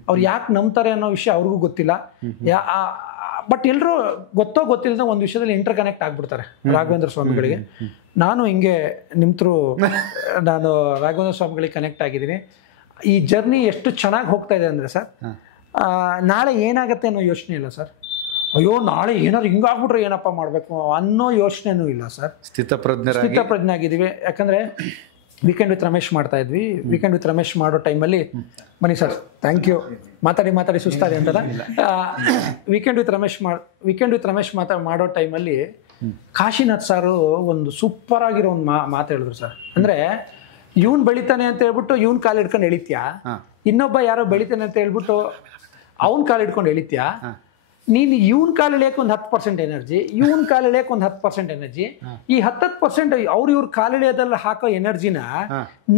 ಅವ್ರು ಯಾಕೆ ನಂಬ್ತಾರೆ ಅನ್ನೋ ವಿಷಯ ಅವ್ರಿಗೂ ಗೊತ್ತಿಲ್ಲ. ಬಟ್ ಎಲ್ಲರೂ ಗೊತ್ತಿಲ್ಲದ ಒಂದು ವಿಷಯದಲ್ಲಿ ಇಂಟರ್ ಕನೆಕ್ಟ್ ಆಗ್ಬಿಡ್ತಾರೆ ರಾಘವೇಂದ್ರ ಸ್ವಾಮಿಗಳಿಗೆ. ನಾನು ಹಿಂಗೆ ನಿಮ್ತರು ನಾನು ರಾಘವೇಂದ್ರ ಸ್ವಾಮಿಗಳಿಗೆ ಕನೆಕ್ಟ್ ಆಗಿದ್ದೀನಿ. ಈ ಜರ್ನಿ ಎಷ್ಟು ಚೆನ್ನಾಗಿ ಹೋಗ್ತಾ ಇದೆ ಅಂದರೆ ಸರ್, ನಾಳೆ ಏನಾಗುತ್ತೆ ಅನ್ನೋ ಯೋಚನೆ ಇಲ್ಲ ಸರ್. ಅಯ್ಯೋ ನಾಳೆ ಏನಾದ್ರು ಹಿಂಗಾಗ್ಬಿಟ್ರೆ ಏನಪ್ಪ ಮಾಡಬೇಕು ಅನ್ನೋ ಯೋಚನೆನೂ ಇಲ್ಲ ಸರ್. ಸ್ಥಿತಪ್ರಜ್ಞೆ ಆಗಿದ್ದೀವಿ. ಯಾಕಂದರೆ ವೀಕೆಂಡ್ ವಿತ್ ರಮೇಶ್ ಮಾಡ್ತಾ ಇದ್ವಿ. ವೀಕೆಂಡ್ ವಿತ್ ರಮೇಶ್ ಮಾಡೋ ಟೈಮಲ್ಲಿ, ಬನ್ನಿ ಸರ್, ಥ್ಯಾಂಕ್ ಯು, ಮಾತಾಡಿ ಸುಸ್ತಾದೆ ಅಂತಲ್ಲ. ವೀಕೆಂಡ್ ವಿತ್ ರಮೇಶ್ ಮಾಡೋ ಟೈಮಲ್ಲಿ ಕಾಶಿನಾಥ್ ಸಾರು ಒಂದು ಸೂಪರ್ ಆಗಿರೋ ಒಂದು ಮಾತು ಹೇಳಿದ್ರು ಸರ್. ಅಂದರೆ ಇವ್ನು ಬೆಳಿತಾನೆ ಅಂತ ಹೇಳ್ಬಿಟ್ಟು ಇವ್ನ ಕಾಲು ಹಿಡ್ಕೊಂಡು ಎಳಿತ್ಯಾ, ಇನ್ನೊಬ್ಬ ಯಾರೋ ಬೆಳಿತಾನೆ ಅಂತ ಹೇಳ್ಬಿಟ್ಟು ಅವ್ನ ಕಾಲು ಹಿಡ್ಕೊಂಡು ಎಳಿತ್ಯಾ. ನೀನು ಇವ್ನ ಕಾಲು ಎಳೆಯಕ್ಕೆ ಒಂದು 10% ಎನರ್ಜಿ, ಇವ್ನ ಕಾಲು ಎಳೆಯಕ್ಕೆ ಒಂದು 10% ಎನರ್ಜಿ. ಈ 10% ಇವ್ರ ಕಾಲು ಎಳೆಯೋದ್ರಲ್ಲಿ ಹಾಕೋ ಎನರ್ಜಿನ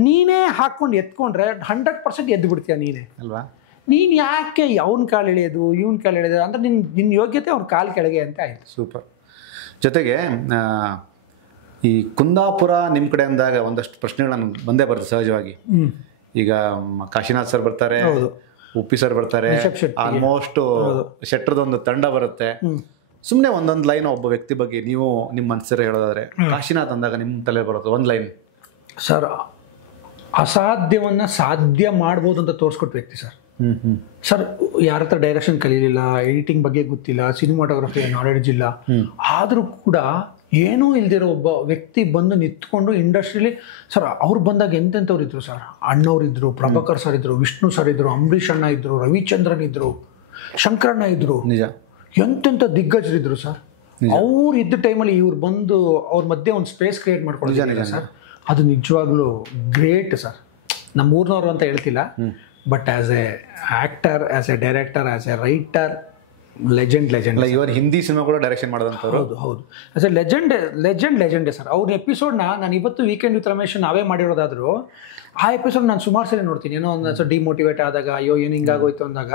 ನೀನೇ ಹಾಕೊಂಡು ಎತ್ಕೊಂಡ್ರೆ 100% ಎದ್ದು ಬಿಡ್ತೀಯ ನೀನೇ ಅಲ್ವಾ. ನೀನು ಯಾಕೆ ಅವ್ನ ಕಾಲು ಎಳೆಯೋದು ಇವ್ನ ಕಾಲು ಎಳೆಯೋದು ಅಂದ್ರೆ ನಿನ್ನ ಯೋಗ್ಯತೆ ಅವ್ರ ಕಾಲು ಕೆಳಗೆ ಅಂತ ಆಯ್ತು. ಸೂಪರ್. ಜೊತೆಗೆ ಈ ಕುಂದಾಪುರ ನಿಮ್ಮ ಕಡೆ ಅಂದಾಗ ಒಂದಷ್ಟು ಪ್ರಶ್ನೆಗಳು ನನಗೆ ಬಂದೇ ಬರ್ತದೆ ಸಹಜವಾಗಿ. ಈಗ ಕಾಶಿನಾಥ್ ಸರ್ ಬರ್ತಾರೆ, ಉಪ್ಪಿ ಸರ್ ಬರ್ತಾರೆ, ಆಲ್ಮೋಸ್ಟ್ ಶೆಟ್ರದೊಂದು ತಂಡ ಬರುತ್ತೆ. ಸುಮ್ಮನೆ ಒಂದೊಂದು ಲೈನ್ ಒಬ್ಬ ವ್ಯಕ್ತಿ ಬಗ್ಗೆ ನೀವು ನಿಮ್ಮ ಮನಸ್ಸಲ್ಲಿ ಹೇಳೋದಾದ್ರೆ, ಕಾಶಿನಾಥ್ ಅಂದಾಗ ನಿಮ್ಮ ತಲೆ ಬರುತ್ತೆ ಒಂದು ಲೈನ್ ಸರ್. ಅಸಾಧ್ಯವನ್ನ ಸಾಧ್ಯ ಮಾಡ್ಬೋದು ಅಂತ ತೋರಿಸ್ಕೊಟ್ಟು ವ್ಯಕ್ತಿ ಸರ್. ಸರ್ ಯಾರ ಹತ್ರ ಡೈರೆಕ್ಷನ್ ಕಲೀಲಿಲ್ಲ, ಎಡಿಟಿಂಗ್ ಬಗ್ಗೆ ಗೊತ್ತಿಲ್ಲ, ಸಿನಿಮಾಟೋಗ್ರಫಿ ನಾಲೆಡ್ಜ್ ಇಲ್ಲ, ಆದರೂ ಕೂಡ ಏನೂ ಇಲ್ದಿರೋ ಒಬ್ಬ ವ್ಯಕ್ತಿ ಬಂದು ನಿಂತ್ಕೊಂಡು ಇಂಡಸ್ಟ್ರಿಲಿ ಸರ್. ಅವ್ರು ಬಂದಾಗ ಎಂತೆಂಥವ್ರು ಇದ್ರು ಸರ್. ಅಣ್ಣವ್ರು, ಪ್ರಭಾಕರ್ ಸರ್ ಇದ್ರು, ವಿಷ್ಣು ಸರ್ ಇದ್ರು, ಅಂಬರೀಷ್ ಅಣ್ಣ ಇದ್ರು, ರವಿಚಂದ್ರನ್ ಇದ್ರು, ಶಂಕರಣ್ಣ ಇದ್ರು, ನಿಜ ಎಂತೆಂಥ ದಿಗ್ಗಜರಿದ್ರು ಸರ್. ಅವ್ರು ಇದ್ದ ಟೈಮಲ್ಲಿ ಇವ್ರು ಬಂದು ಅವ್ರ ಮಧ್ಯೆ ಒಂದು ಸ್ಪೇಸ್ ಕ್ರಿಯೇಟ್ ಮಾಡ್ಕೊಂಡಿದ್ದಾರೆ ಸರ್. ಅದು ನಿಜವಾಗ್ಲೂ ಗ್ರೇಟ್ ಸರ್. ನಮ್ಮ ಊರಿನವರು ಅಂತ ಹೇಳ್ತಿಲ್ಲ, but as a actor, as a director, as a writer, legend. ಇವನ್ ಹಿಂದಿ ಸಿನಿಮಾ ಕೂಡ ಡೈರೆಕ್ಷನ್ ಮಾಡಿದಂಥವ್ರು. ಹೌದು. ಆಸ್ ಎ ಲೆಜೆಂಡೇ ಸರ್. ಅವ್ರ ಎಪಿಸೋಡ್ನ ನಾನು ಇವತ್ತು ವೀಕೆಂಡ್ ವಿತ್ ರಮೇಶ್ ನಾವೇ ಮಾಡಿರೋದಾದ್ರು ಆ ಎಪಿಸೋಡ್ ನಾನು ಸುಮಾರು ಸರಿ ನೋಡ್ತೀನಿ. ಏನೋ ಒಂದು ಡಿಮೋಟಿವೇಟ್ ಆದಾಗ, ಅಯ್ಯೋ ಏನು ಹಿಂಗಾಗೋಯ್ತು ಅಂದಾಗ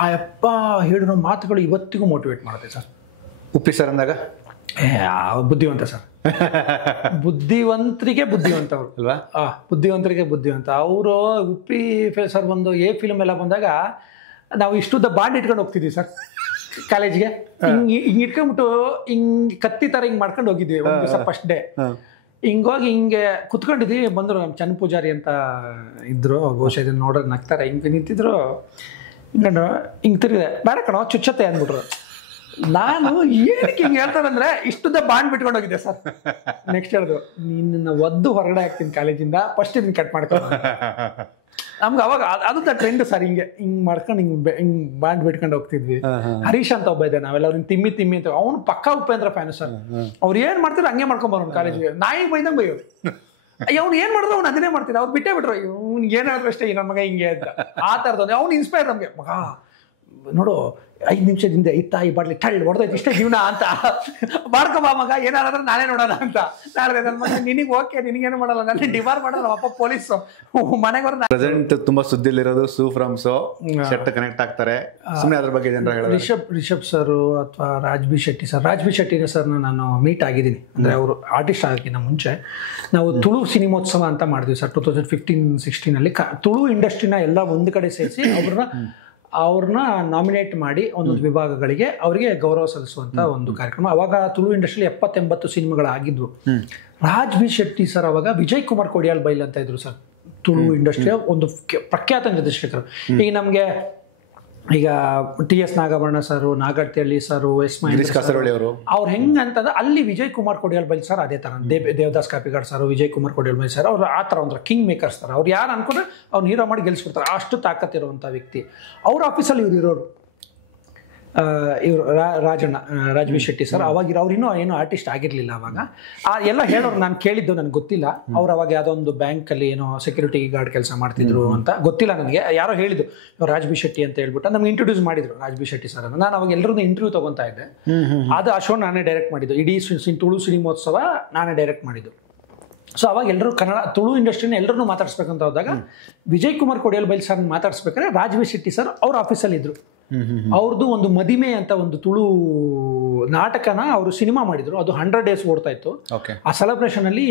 ಆ ಅಪ್ಪ ಹೇಳಿರೋ ಮಾತುಗಳು ಇವತ್ತಿಗೂ ಮೋಟಿವೇಟ್ ಮಾಡುತ್ತೆ ಸರ್. ಉಪ್ಪಿ ಸರ್ ಅಂದಾಗ ಬುದ್ಧಿವಂತ ಸರ್. ಬುದ್ಧಿವಂತರಿಗೆ ಬುದ್ಧಿವಂತ ಅವರು ಅಲ್ವಾ. ಬುದ್ಧಿವಂತರಿಗೆ ಬುದ್ಧಿವಂತ ಅವರು. ಉಪ್ಪಿ ಸರ್ ಬಂದು ಫಿಲ್ಮ್ ಎಲ್ಲ ಬಂದಾಗ ನಾವು ಇಷ್ಟುದ್ದ ಬಾಂಡ್ ಇಟ್ಕೊಂಡು ಹೋಗ್ತಿದ್ವಿ ಸರ್ ಕಾಲೇಜ್ಗೆ. ಹಿಂಗೆ ಇಟ್ಕೊಂಡ್ಬಿಟ್ಟು ಹಿಂಗೆ ಕತ್ತಿ ಥರ ಹಿಂಗೆ ಮಾಡ್ಕೊಂಡು ಹೋಗಿದ್ವಿ ಒಂದು ದಿವಸ ಫಸ್ಟ್ ಡೇ. ಹಿಂಗೋಗಿ ಹಿಂಗೆ ಕುತ್ಕೊಂಡಿದ್ವಿ. ಬಂದರು ನಮ್ಮ ಚನ್ನ ಪೂಜಾರಿ ಅಂತ ಇದ್ರು, ಬಹುಶಃ ಇದನ್ನು ನೋಡೋದು ನಗ್ತಾರೆ. ಹಿಂಗೆ ನಿಂತಿದ್ರು, ಹಿಂಗೆ ತಿರುಗಿದೆ, ಬೇಡ ಕಣೋ ಚುಚ್ಚತ್ತೆ ಅಂದ್ಬಿಟ್ರು. ನಾನು ಏನಕ್ಕೆ ಹಿಂಗೆ ಹೇಳ್ತಾರಂದ್ರೆ ಇಷ್ಟುದ್ದ ಬಾಂಡ್ ಬಿಟ್ಕೊಂಡು ಹೋಗಿದ್ದೆ ಸರ್. ನೆಕ್ಸ್ಟ್ ಹೇಳಿದ್ರು, ನಿನ್ನ ಒದ್ದು ಹೊರಗಡೆ ಹಾಕ್ತೀನಿ ಕಾಲೇಜಿಂದ, ಫಸ್ಟ್ ಇದನ್ನ ಕಟ್ ಮಾಡ್ಕೊಂಡು. ನಮ್ಗೆ ಅವಾಗ ಅದು ಟ್ರೆಂಡ್ ಸರ್. ಹಿಂಗೆ ಮಾಡ್ಕೊಂಡು ಹಿಂಗೆ ಬಾಂಡ್ ಬಿಟ್ಕೊಂಡು ಹೋಗ್ತಿದ್ವಿ. ಹರೀಶ್ ಅಂತ ಒಬ್ಬ ಇದೆ, ನಾವೆಲ್ಲ ಅವ್ರಿಗೆ ತಿಮ್ಮಿ ಅಂತ. ಅವ್ನು ಪಕ್ಕಾ ಉಪೇಂದ್ರ ಫ್ಯಾನ್ ಸರ್. ಅವ್ರು ಏನ್ ಮಾಡ್ತಾರೆ ಹಂಗೆ ಮಾಡ್ಕೊಂಬರೋನು ಕಾಲೇಜಿಗೆ. ನಾಯಿಗೆ ಬೈದಂಗೆ ಬೈಯೋರು. ಅವ್ನು ಏನ್ ಮಾಡಿದ್ರು ಅವ್ನು ಅದನ್ನೇ ಮಾಡ್ತೀನಿ. ಅವ್ರು ಬಿಟ್ಟೇ ಬಿಟ್ರು, ಇವ್ನಿಗೆ ಏನಾದ್ರು ಅಷ್ಟೇ, ನಮ್ಮ ಮಗ ಹಿಂಗೆ ಅಂತ. ಆ ಥರದ್ದು ಅವ್ನು ಇನ್ಸ್ಪೈರ್ ನಮಗೆ. ಮಗ ನೋಡು 5 ನಿಮಿಷದಿಂದ ಈ ಬಾಟ್ಲಿ ಟಳ್ ಹೊಡೆದೈತಿ ಇಷ್ಟೇ ಜೀವನ ಅಂತ ಮಾಡ್ಕೊಬಾ ಮಗ, ಏನಾದ್ರೆ ನಾನೇ ನೋಡೋಣ ಅಂತ. ನಾಳೆ ನನ್ನ ಮಗ ನಿನಗೆ ಓಕೆ, ನಿನಗೇನು ಮಾಡಲ್ಲ, ನನ್ನ ಡಿಮಾರ್ ಮಾಡಲ್ಲ ಅಪ್ಪ ಪೊಲೀಸು ಮನೆಗೆ ಬರೋದು. ಪ್ರೆಸೆಂಟ್ ತುಂಬಾ ಸುದ್ದಿಲಿರೋದು ಸೂ ಫ್ರಮ್ ಸೋ ಸೆಟ್ ಕನೆಕ್ಟ್ ಆಗ್ತಾರೆ, ಸುಮ್ಮನೆ ಅದ್ರ ಬಗ್ಗೆ ಜನರ ಹೇಳೋದು. ರಿಷಬ್ ಸರ್ ಅಥವಾ ರಾಜ್ ಬಿ ಶೆಟ್ಟಿ ಸರ್ನ ನಾನು ಮೀಟ್ ಆಗಿದ್ದೀನಿ. ಅಂದರೆ ಅವರು ಆರ್ಟಿಸ್ಟ್ ಆಗೋಕ್ಕಿಂತ ಮುಂಚೆ ನಾವು ತುಳು ಸಿನಿಮೋತ್ಸವ ಅಂತ ಮಾಡಿದ್ವಿ ಸರ್ 2015-16 ತುಳು ಇಂಡಸ್ಟ್ರಿನ ಎಲ್ಲ ಒಂದು ಕಡೆ ಸೇರಿಸಿ ಅವ್ರನ್ನ ನಾಮಿನೇಟ್ ಮಾಡಿ ಒಂದೊಂದು ವಿಭಾಗಗಳಿಗೆ ಅವರಿಗೆ ಗೌರವ ಸಲ್ಲಿಸುವಂತ ಒಂದು ಕಾರ್ಯಕ್ರಮ. ಅವಾಗ ತುಳು ಇಂಡಸ್ಟ್ರಿಯಲ್ಲಿ 70-80 ಸಿನಿಮಾಗಳಾಗಿದ್ವು. ರಾಜ್ ಬಿ ಶೆಟ್ಟಿ ಸರ್ ಅವಾಗ ವಿಜಯ್ ಕುಮಾರ್ ಕೊಡಿಯಾಲ್ ಬೈಲ್ ಅಂತ ಇದ್ರು ಸರ್, ತುಳು ಇಂಡಸ್ಟ್ರಿಯ ಒಂದು ಪ್ರಖ್ಯಾತ ನಿರ್ದೇಶಕರು. ಈಗ ನಮಗೆ ಈಗ TS Nagabharana sir, Nagathihalli sir, S Kasaravalli ಅವರು, ಅವ್ರು ಹೆಂಗಂತಂದ್ರೆ ಅಲ್ಲಿ ವಿಜಯ್ ಕುಮಾರ್ ಕೊಡಿಯಾಲ್ ಬೈಲ್ ಸರ್ ಅದೇ ತರ, Devadas Kapikad sir, Vijay Kumar Kodialbail sir, ಅವ್ರು ಆ ಥರ ಒಂಥರ ಕಿಂಗ್ ಮೇಕರ್ಸ್ ತರ. ಅವ್ರು ಯಾರು ಅನ್ಕೊಂಡ್ರೆ ಅವ್ರು ಹೀರೋ ಮಾಡಿ ಗೆಲ್ಸ್ಬಿಡ್ತಾರೆ, ಅಷ್ಟು ತಾಕತ್ತಿರುವಂಥ ವ್ಯಕ್ತಿ. ಅವ್ರ ಆಫೀಸಲ್ಲಿ ಇರೋರು ಇವರು ರಾಜ್ ಬಿ ಶೆಟ್ಟಿ ಸರ್. ಅವಾಗ ಅವ್ರು ಇನ್ನೂ ಏನು ಆರ್ಟಿಸ್ಟ್ ಆಗಿರಲಿಲ್ಲ ಅವಾಗ. ಎಲ್ಲ ಹೇಳೋರು ನಾನು ಕೇಳಿದ್ದು, ನನಗೆ ಗೊತ್ತಿಲ್ಲ. ಅವ್ರು ಅವಾಗ ಯಾವುದೋ ಒಂದು ಬ್ಯಾಂಕಲ್ಲಿ ಏನೋ ಸೆಕ್ಯೂರಿಟಿ ಗಾರ್ಡ್ ಕೆಲಸ ಮಾಡ್ತಿದ್ರು ಅಂತ ಗೊತ್ತಿಲ್ಲ ನನಗೆ. ಯಾರೋ ಹೇಳಿದ್ದು ರಾಜ್ ಬಿ ಶೆಟ್ಟಿ ಅಂತ ಹೇಳ್ಬಿಟ್ಟು ನಮ್ಗೆ ಇಂಟ್ರೊಡ್ಯೂಸ್ ಮಾಡಿದ್ರು ರಾಜ್ ಬಿ ಶೆಟ್ಟಿ ಸರ್. ನಾನು ಅವಾಗ ಎಲ್ಲರೂ ಇಂಟರ್ವ್ಯೂ ತೊಗೊತಾ ಇದ್ದೆ. ಅದು ಆ ಶೋ ನಾನೇ ಡೈರೆಕ್ಟ್ ಮಾಡಿದ್ದು, ಇಡೀ ತುಳು ಸಿನಿಮೋತ್ಸವ ನಾನೇ ಡೈರೆಕ್ಟ್ ಮಾಡಿದ್ದು. ಸೊ ಅವಾಗ ಎಲ್ಲರೂ ಕನ್ನಡ ತುಳು ಇಂಡಸ್ಟ್ರಿನ ಎಲ್ಲರೂ ಮಾತಾಡಿಸ್ಬೇಕಂತ ಹೋದಾಗ ವಿಜಯ್ ಕುಮಾರ್ ಕೊಡಿಯಾಲ್ ಬೈಲ್ ಸರ್ ಮಾತಾಡಿಸ್ಬೇಕಾದ್ರೆ ರಾಜ್ ಬಿ ಶೆಟ್ಟಿ ಸರ್ ಅವ್ರ ಆಫೀಸಲ್ಲಿ ಇದ್ರು. ಅವ್ರದ್ದು ಒಂದು ಮದಿಮೆ ಅಂತ ಒಂದು ತುಳು ನಾಟಕನ ಅವರು ಸಿನಿಮಾ ಮಾಡಿದ್ರು, ಅದು 100 days ಓಡ್ತಾ ಇತ್ತು. ಆ ಸೆಲೆಬ್ರೇಷನ್ ಅಲ್ಲಿ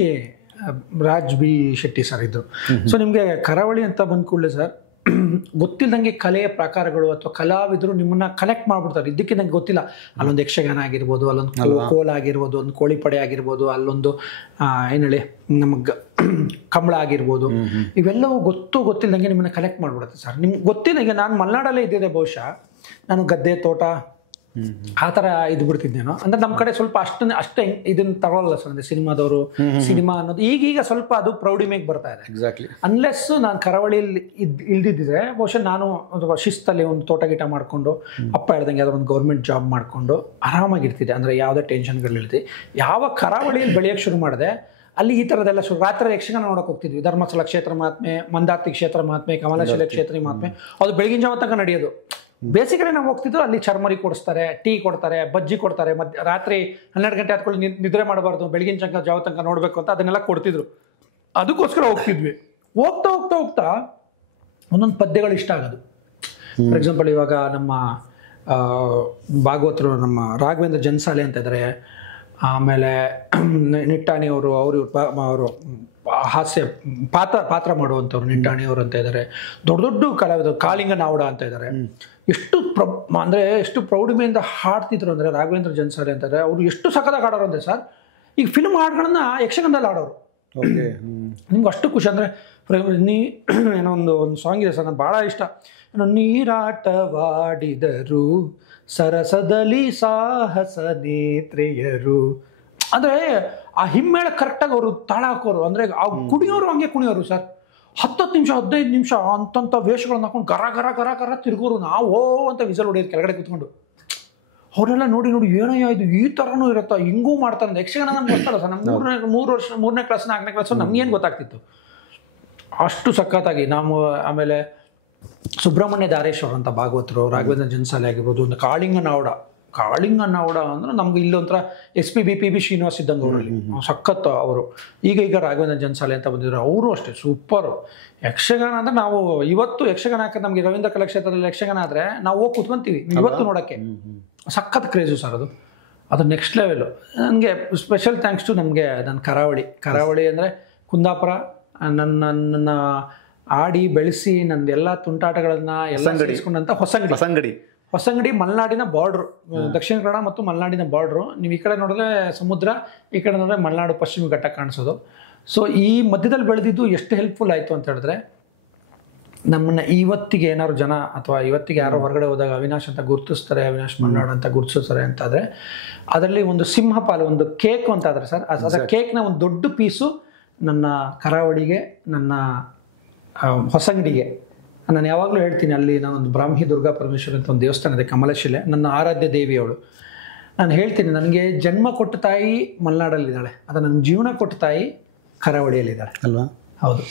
ರಾಜ್ ಬಿ ಶೆಟ್ಟಿ ಸರ್ ಇದ್ರು. ಸೊ ನಿಮ್ಗೆ ಕರಾವಳಿ ಅಂತ ಬಂದ ಕೂಡಲೇ ಸರ್ ಗೊತ್ತಿಲ್ಲದಂಗೆ ಕಲೆಯ ಪ್ರಕಾರಗಳು ಅಥವಾ ಕಲಾವಿದರು ನಿಮ್ಮನ್ನ ಕನೆಕ್ಟ್ ಮಾಡ್ಬಿಡ್ತಾರೆ. ಇದಕ್ಕೆ ನಂಗೆ ಗೊತ್ತಿಲ್ಲ, ಅಲ್ಲೊಂದು ಯಕ್ಷಗಾನ ಆಗಿರ್ಬೋದು, ಅಲ್ಲೊಂದು ಕೋಲ ಆಗಿರ್ಬೋದು, ಒಂದು ಕೋಳಿಪಡೆ ಆಗಿರ್ಬೋದು, ಅಲ್ಲೊಂದು ಏನು ಹೇಳಿ ನಮಗೆ ಕಂಬಳ ಆಗಿರ್ಬೋದು, ಇವೆಲ್ಲವೂ ಗೊತ್ತಿಲ್ಲದಂಗೆ ನಿಮ್ಮನ್ನ ಕನೆಕ್ಟ್ ಮಾಡ್ಬಿಡುತ್ತೆ ಸರ್. ನಿಮ್ಗೆ ಗೊತ್ತಿಲ್ಲದಂಗೆ ನಾನು ಮಲೆನಾಡಲ್ಲೇ ಇದ್ದಿದ್ದೆ, ಬಹುಶಃ ನಾನು ಗದ್ದೆ ತೋಟ ಆ ಥರ ಇದು ಬಿಡ್ತಿದ್ದೇನೋ. ಅಂದ್ರೆ ನಮ್ಮ ಕಡೆ ಸ್ವಲ್ಪ ಅಷ್ಟೇ ಇದನ್ನ ತಗೊಳ್ಳಲ್ಲ ಸರ್. ಅಂದ್ರೆ ಸಿನಿಮಾದವರು ಸಿನಿಮಾ ಅನ್ನೋದು ಈಗೀಗ ಸ್ವಲ್ಪ ಅದು ಪ್ರೌಢಿಮೆಗೆ ಬರ್ತಾ ಇದೆ. ಎಕ್ಸಾಕ್ಟ್ಲಿ. ಅನ್ಲೆಸ್ ನಾನು ಕರಾವಳಿಯಲ್ಲಿ ಇಲ್ದಿದ್ದಿದ್ರೆ ಬಹುಶಃ ನಾನು ಶಿಸ್ತಲ್ಲಿ ಒಂದು ತೋಟ ಗೀಟ ಮಾಡ್ಕೊಂಡು ಅಪ್ಪ ಹೇಳ್ದಂಗೆ ಯಾವ್ದೋ ಒಂದು ಗೌರ್ಮೆಂಟ್ ಜಾಬ್ ಮಾಡ್ಕೊಂಡು ಆರಾಮಾಗಿರ್ತಿದ್ದೆ. ಅಂದ್ರೆ ಯಾವುದೇ ಟೆನ್ಷನ್ಗಳಿರ್ತಿ. ಯಾವ ಕರಾವಳಿಯಲ್ಲಿ ಬೆಳೆಯೋಕ್ಕೆ ಶುರು ಮಾಡಿದೆ ಅಲ್ಲಿ ಈ ಥರದೆಲ್ಲ ಶುರು. ರಾತ್ರಿ ಯಕ್ಷಗಾನ ನೋಡೋಕೆ ಹೋಗ್ತಿದ್ವಿ. ಧರ್ಮಸ್ಥಳ ಕ್ಷೇತ್ರ ಮಹಾತ್ಮೆ, ಮಂದಾರ್ತಿ ಕ್ಷೇತ್ರ ಮಹಾತ್ಮೆ, ಕಮಲಶಿಲೆ ಕ್ಷೇತ್ರ ಮಹಾತ್ಮೆ, ಅದು ಬೆಳಗಿನ ಜಾವ ತನಕ ನಡೆಯೋದು. ಬೇಸಿಕಲಿ ನಾವು ಹೋಗ್ತಿದ್ದು ಅಲ್ಲಿ ಚರ್ಮರಿ ಕೊಡಿಸ್ತಾರೆ, ಟೀ ಕೊಡ್ತಾರೆ, ಬಜ್ಜಿ ಕೊಡ್ತಾರೆ. ರಾತ್ರಿ 12 ಗಂಟೆ ಆದ್ಕೊಳ್ಳಿ ನಿದ್ರೆ ಮಾಡಬಾರ್ದು, ಬೆಳಗಿನ ಜಾವ ತನಕ ನೋಡಬೇಕು ಅಂತ ಅದನ್ನೆಲ್ಲ ಕೊಡ್ತಿದ್ರು. ಅದಕ್ಕೋಸ್ಕರ ಹೋಗ್ತಿದ್ವಿ. ಹೋಗ್ತಾ ಹೋಗ್ತಾ ಹೋಗ್ತಾ ಒಂದೊಂದು ಪದ್ಯಗಳು ಇಷ್ಟ ಆಗೋದು. ಫಾರ್ ಎಕ್ಸಾಂಪಲ್ ಇವಾಗ ನಮ್ಮ ಭಾಗವತರು, ನಮ್ಮ ರಾಘವೇಂದ್ರ ಜನ್ಸಾಲೆ ಅಂತ ಇದ್ದಾರೆ, ಆಮೇಲೆ ನಿಟ್ಟಾಣಿಯವರು, ಅವರು ಹಾಸ್ಯ ಪಾತ್ರ ಮಾಡುವಂಥವ್ರು ನಿಟ್ಟಾಣಿಯವರು ಅಂತ ಇದ್ದಾರೆ. ದೊಡ್ಡ ದೊಡ್ಡ ಕಲಾವಿದರು, ಕಾಳಿಂಗ ನಾವಡ ಅಂತ ಇದ್ದಾರೆ. ಎಷ್ಟು ಪ್ರೌಢಿಮೆಯಿಂದ ಹಾಡ್ತಿದ್ರು ಅಂದರೆ ರಾಘವೇಂದ್ರ ಜನ್ಸಾಲೆ ಅಂತಾರೆ. ಅವರು ಎಷ್ಟು ಸಖತ್ತಾಗಿ ಆಡೋರು ಅಂದರೆ ಸರ್, ಈಗ ಫಿಲ್ಮ್ ಹಾಡುಗಳನ್ನ ಯಕ್ಷಗಾನದಲ್ಲಿ ಆಡೋರು. ನಿಮ್ಗೆ ಅಷ್ಟು ಖುಷಿ. ಅಂದರೆ ಏನೋ ಒಂದು ಸಾಂಗ್ ಇದೆ ಸರ್, ನನಗೆ ಭಾಳ ಇಷ್ಟ. ನೀರಾಟವಾಡಿದರು ಸರಸದಲ್ಲಿ ಸಾಹಸ ನೇತ್ರೆಯರು. ಅಂದರೆ ಆ ಹಿಮ್ಮೇಳ ಕರೆಕ್ಟಾಗಿ ಅವರು ತಾಳ ಹಾಕೋರು. ಅಂದರೆ ಆ ಕುಣಿಯೋರು ಹಂಗೆ ಕುಣಿಯೋರು ಸರ್. 10 ನಿಮಿಷ 15 ನಿಮಿಷ ಅಂತಂಥ ವೇಷಗಳನ್ನ ಹಾಕೊಂಡು ಗರ ಗರ ಗರ ಗರ ತಿರುಗೋರು. ನಾವು ಅಂತ ವಿಸಲ್ ಹೊಡೆಯೋದು ಕೆಳಗಡೆ ಕೂತ್ಕೊಂಡು. ಅವರೆಲ್ಲ ನೋಡಿ ಏನಯ್ಯ ಇದು ಈ ಥರನೂ ಇರುತ್ತಾ, ಹಿಂಗೂ ಮಾಡ್ತಾರೆ. ಯಕ್ಷಗಾನ ನಮ್ಗೆ ಗೊತ್ತಲ್ಲ ಸರ್. ನಮ್ಮ 3ನೇ ಕ್ಲಾಸ್ 4ನೇ ಕ್ಲಾಸ್ ನಮ್ಗೇನು ಗೊತ್ತಾಗ್ತಿತ್ತು. ಅಷ್ಟು ಸಖತ್ತಾಗಿ ನಾವು. ಆಮೇಲೆ ಸುಬ್ರಹ್ಮಣ್ಯ ದಾರೇಶ್ವರ ಅಂತ ಭಾಗವತರು, ರಾಘವೇಂದ್ರ ಜನ್ಸಾಲೆ ಆಗಿರ್ಬೋದು, ಒಂದು ಕಾಳಿಂಗ ನಾವಡ ಅಂದ್ರೆ ನಮ್ಗೆ ಇಲ್ಲೊಂಥರ SPB ಶ್ರೀನಿವಾಸ್ ಇದ್ದಂಗೆ ಅವರಲ್ಲಿ ಸಖತ್ ಅವರು. ಈಗ ರಾಘವೇಂದ್ರ ಜನ್ಸಾಲೆ ಅಂತ ಬಂದಿದ್ರು, ಅವರು ಅಷ್ಟೇ ಸೂಪರು. ಯಕ್ಷಗಾನ ಅಂದರೆ ನಾವು ಇವತ್ತು ಯಕ್ಷಗಾನ ಹಾಕಿದ್ರೆ ನಮಗೆ ರವೀಂದ್ರ ಕಲಾಕ್ಷೇತ್ರದಲ್ಲಿ ಯಕ್ಷಗಾನ ಆದರೆ ನಾವು ಹೋಗಿ ಕೂತ್ಕೊಂತೀವಿ ಇವತ್ತು ನೋಡೋಕ್ಕೆ. ಸಖತ್ ಕ್ರೇಜು ಸರ್ ಅದು ನೆಕ್ಸ್ಟ್ ಲೆವೆಲು. ನನಗೆ ಸ್ಪೆಷಲ್ ಥ್ಯಾಂಕ್ಸ್ ಟು ನಮಗೆ ನನ್ನ ಕರಾವಳಿ ಅಂದರೆ ಕುಂದಾಪುರ ನನ್ನ ಆಡಿ ಬೆಳೆಸಿ ನಂದೆಲ್ಲ ತುಂಟಾಟಗಳನ್ನ ಎಲ್ಲ ಸೇರಿಸ್ಕೊಂಡಂಥ ಹೊಸಂಗಡಿ ಮಲೆನಾಡಿನ ಬಾರ್ಡ್ರು, ದಕ್ಷಿಣ ಕನ್ನಡ ಮತ್ತು ಮಲೆನಾಡಿನ ಬಾರ್ಡ್ರು. ನೀವು ಈ ಕಡೆ ನೋಡಿದ್ರೆ ಸಮುದ್ರ, ಈ ಕಡೆ ನೋಡಿದ್ರೆ ಮಲೆನಾಡು ಪಶ್ಚಿಮ ಘಟ್ಟ ಕಾಣಿಸೋದು. ಸೊ ಈ ಮಧ್ಯದಲ್ಲಿ ಬೆಳೆದಿದ್ದು ಎಷ್ಟು ಹೆಲ್ಪ್ಫುಲ್ ಆಯಿತು ಅಂತ ಹೇಳಿದ್ರೆ, ನಮ್ಮನ್ನ ಇವತ್ತಿಗೆ ಏನಾದ್ರು ಜನ ಅಥವಾ ಇವತ್ತಿಗೆ ಯಾರೋ ಹೊರಗಡೆ ಹೋದಾಗ ಅವಿನಾಶ್ ಅಂತ ಗುರುತಿಸ್ತಾರೆ, ಅವಿನಾಶ್ ಮಲೆನಾಡು ಅಂತ ಗುರುತಿಸ್ತಾರೆ ಅಂತಾದರೆ ಅದರಲ್ಲಿ ಒಂದು ಸಿಂಹಪಾಲು, ಒಂದು ಕೇಕ್ ಅಂತ ಆದರೆ ಸರ್, ಅದರ ಕೇಕ್ನ ಒಂದು ದೊಡ್ಡ ಪೀಸು ನನ್ನ ಕರಾವಳಿಗೆ, ನನ್ನ ಹೊಸಂಗಡಿಗೆ. ನಾನು ಯಾವಾಗಲೂ ಹೇಳ್ತೀನಿ, ಅಲ್ಲಿ ನಾನೊಂದು ಬ್ರಾಹ್ಮಿ ದುರ್ಗಾ ಪರಮೇಶ್ವರಿ ಅಂತ ಒಂದು ದೇವಸ್ಥಾನ ಇದೆ, ಕಮಲಶಿಲೆ, ನನ್ನ ಆರಾಧ್ಯ ದೇವಿ ಅವಳು. ನಾನು ಹೇಳ್ತೀನಿ, ನನಗೆ ಜನ್ಮ ಕೊಟ್ಟ ತಾಯಿ ಮಲೆನಾಡಲ್ಲಿದ್ದಾಳೆ, ಅದು ನನ್ನ ಜೀವನ ಕೊಟ್ಟ ತಾಯಿ ಕರಾವಳಿಯಲ್ಲಿದ್ದಾಳೆ ಅಲ್ವಾ? ಹೌದು.